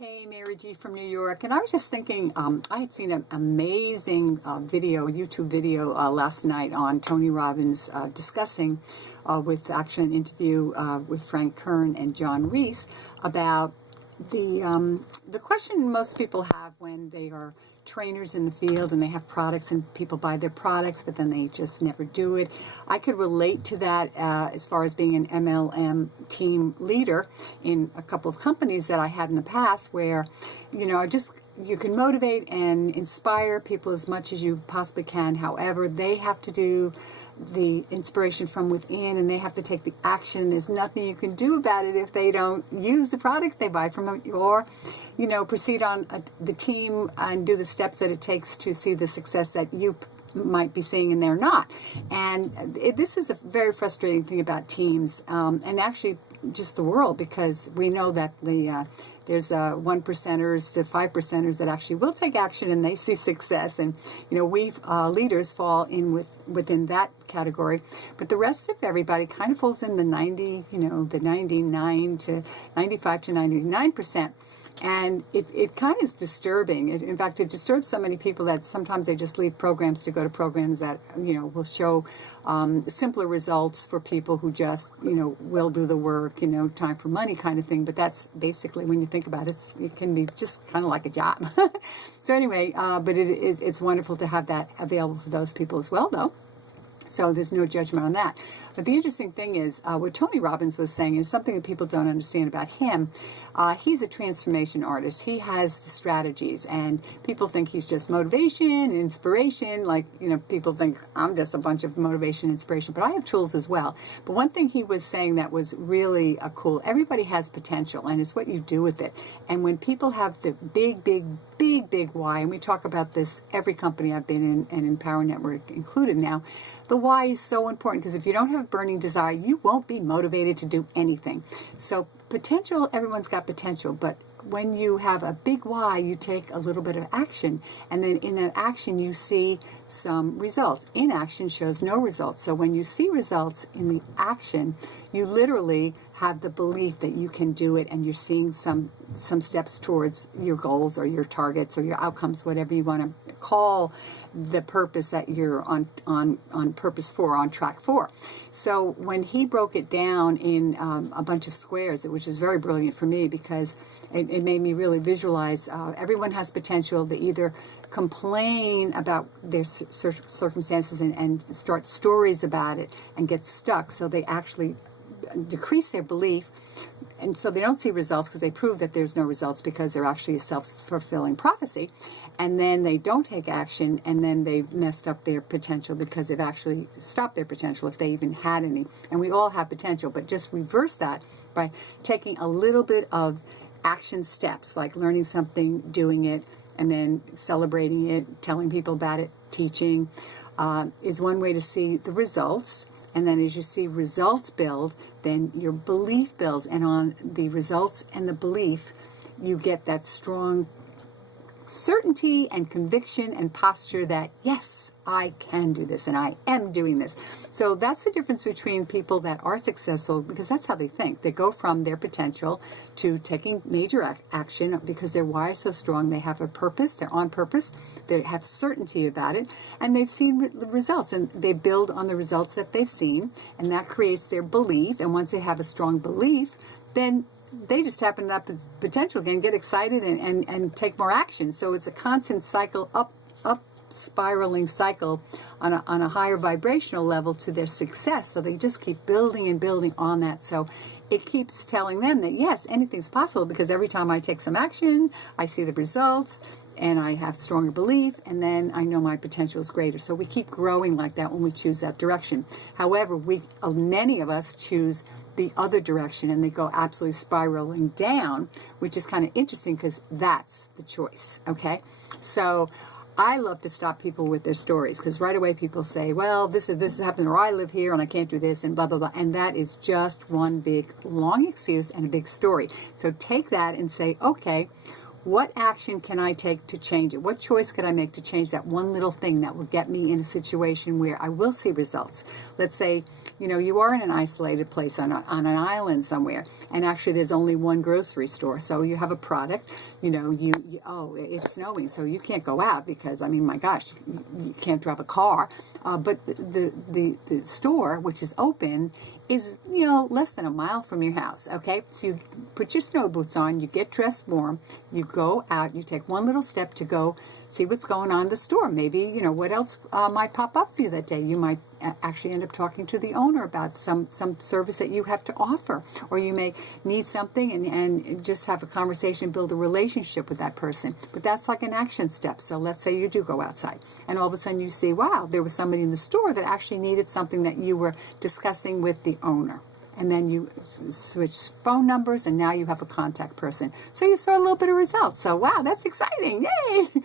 Hey, Mary G from New York, and I was just thinking, I had seen an amazing YouTube video last night on Tony Robbins discussing with actually an interview with Frank Kern and John Reese about the question most people have when they are trainers in the field and they have products and people buy their products, but then they just never do it. I could relate to that as far as being an MLM team leader in a couple of companies that I had in the past where, you can motivate and inspire people as much as you possibly can. However, they have to do the inspiration from within and they have to take the action. There's nothing you can do about it if they don't use the product they buy from you, or proceed on the team and do the steps that it takes to see the success that you might be seeing and they're not. And this is a very frustrating thing about teams and actually just the world, because we know that there's 1%ers to 5%ers that actually will take action and they see success, and we leaders fall in within that category, but the rest of everybody kind of falls in the 90, the 99 to 95 to 99%. And it kind of is disturbing. In fact, it disturbs so many people that sometimes they just leave programs to go to programs that, will show simpler results for people who just, will do the work, time for money kind of thing. But that's basically, when you think about it, it can be just kind of like a job. So anyway, but it's wonderful to have that available for those people as well, though. So there's no judgment on that. But the interesting thing is, what Tony Robbins was saying is something that people don't understand about him. He's a transformation artist. He has the strategies, and people think he's just motivation and inspiration. Like, people think I'm just a bunch of motivation and inspiration, but I have tools as well. But one thing he was saying that was really cool, everybody has potential, and it's what you do with it. And when people have the big why, and we talk about this every company I've been in, and in Power Network included now, the why is so important, because if you don't have a burning desire, you won't be motivated to do anything. So potential, everyone's got potential, but when you have a big why, you take a little bit of action, and then in that action you see some results. Inaction shows no results. So when you see results in the action, you literally have the belief that you can do it, and you're seeing some steps towards your goals or your targets or your outcomes, whatever you want to call the purpose that you're on purpose for, on track for. So when he broke it down in a bunch of squares, which is very brilliant for me, because it made me really visualize everyone has potential. They either complain about their circumstances and start stories about it and get stuck, so they actually decrease their belief, and so they don't see results because they prove that there's no results, because they're actually a self-fulfilling prophecy. And then they don't take action, and then they've messed up their potential because they've actually stopped their potential, if they even had any. And we all have potential, but just reverse that by taking a little bit of action steps, like learning something, doing it, and then celebrating it, telling people about it, teaching, is one way to see the results. And then as you see results build, then your belief builds. And on the results and the belief, you get that strong certainty and conviction and posture that, yes, I can do this and I am doing this. So that's the difference between people that are successful, because that's how they think. They go from their potential to taking major action because their why is so strong. They have a purpose, they're on purpose, they have certainty about it, and they've seen the results, and they build on the results that they've seen, and that creates their belief. And once they have a strong belief, then they just happen up the potential again, get excited and take more action. So it's a constant cycle, up spiraling cycle on a higher vibrational level to their success. So they just keep building and building on that. So it keeps telling them that, yes, anything's possible, because every time I take some action, I see the results, and I have stronger belief, and then I know my potential is greater. So we keep growing like that when we choose that direction. However, many of us choose the other direction, and they go absolutely spiraling down, which is kind of interesting, because that's the choice. Okay, so I love to stop people with their stories, because right away people say, well, this is happening, or I live here and I can't do this, and blah blah blah, and that is just one big long excuse and a big story. So take that and say, okay, what action can I take to change it? What choice could I make to change that one little thing that will get me in a situation where I will see results? Let's say, you are in an isolated place on an island somewhere, and actually there's only one grocery store. So you have a product, oh, it's snowing, so you can't go out because, I mean, my gosh, you can't drive a car. But the store, which is open, is, less than a mile from your house, okay? So you put your snow boots on, you get dressed warm, you go out, you take one little step to go see what's going on in the store. Maybe, what else might pop up for you that day. You might actually end up talking to the owner about some service that you have to offer. Or you may need something and just have a conversation, build a relationship with that person. But that's like an action step. So let's say you do go outside, and all of a sudden you see, wow, there was somebody in the store that actually needed something that you were discussing with the owner. And then you switch phone numbers, and now you have a contact person. So you saw a little bit of results. So, wow, that's exciting. Yay!